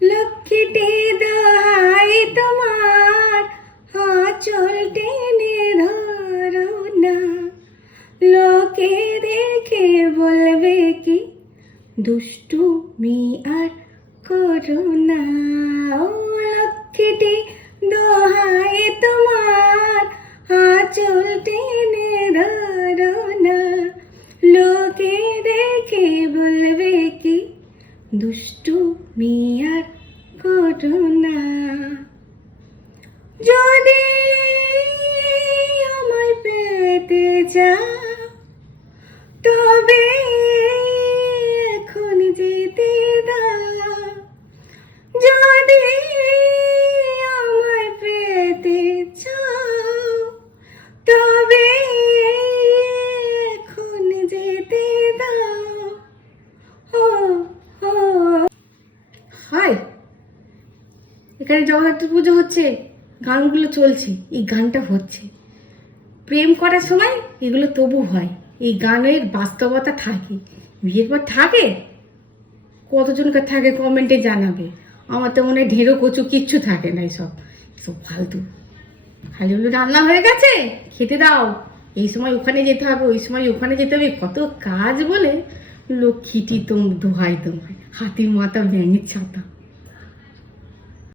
লক্ষ্মীটি দোহাই তোমার, আঁচল টেনে ধরো না, লোকে দেখে বলবে কি দুষ্টুমি আর করো না। ও লক্ষ্মীটি দোহাই তোমার, আঁচল টেনে ধরো না, লোকে দেখে বলবে কি দুষ্টুমি আর করো না। যদি আমায় পেতে চাও তবে এখন যেতে দাও, যদি আমায় পেতে চাও তবে এখন যেতে দাও। ও ও হাই, এখানে জগদ্ধাত্রী পুজো হচ্ছে, গানগুলো চলছে, এই গানটা হচ্ছে। প্রেম করার সময় এগুলো তবু হয়, এই গানের বাস্তবতা থাকে, বিয়ের পর থাকে কতজনকার থাকে কমেন্টে জানাবে। আমার তো মনে হয় ঢেঁড়ো কচু কিচ্ছু থাকে না, এইসব সব ফালতু। খালি হলো রান্না হয়ে গেছে খেতে দাও, এই সময় ওখানে যেতে হবে, ওই সময় ওখানে যেতে হবে, কত কাজ বলে। লক্ষ্মীটি দোহাই তোমায়, হাতির মাথা ব্যাঙের ছাতা।